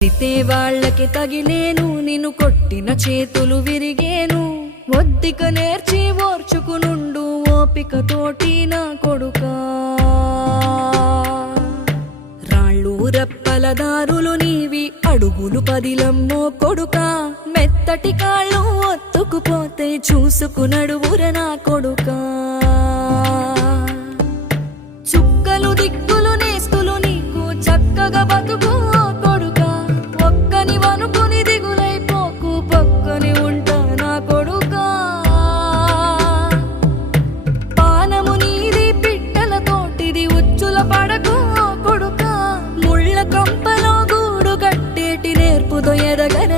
కొడితే వాళ్ళకి తగిలేను నిన్ను కొట్టిన చేతులు విరిగేను ఒద్దిక నేర్చి ఓర్చుకునుండు ఓపికతోటి నా కొడుకా రాళ్ళు రెప్పల దారులు నీవి అడుగులు పదిలమ్మో కొడుకా మెత్తటి కాళ్ళు ఒత్తుకుపోతే చూసుకునడువుర నా కొడుకా చుక్కలు దిక్కులు నేస్తులు నీకు చక్కగా బతుకు చూపుతో ఎదగన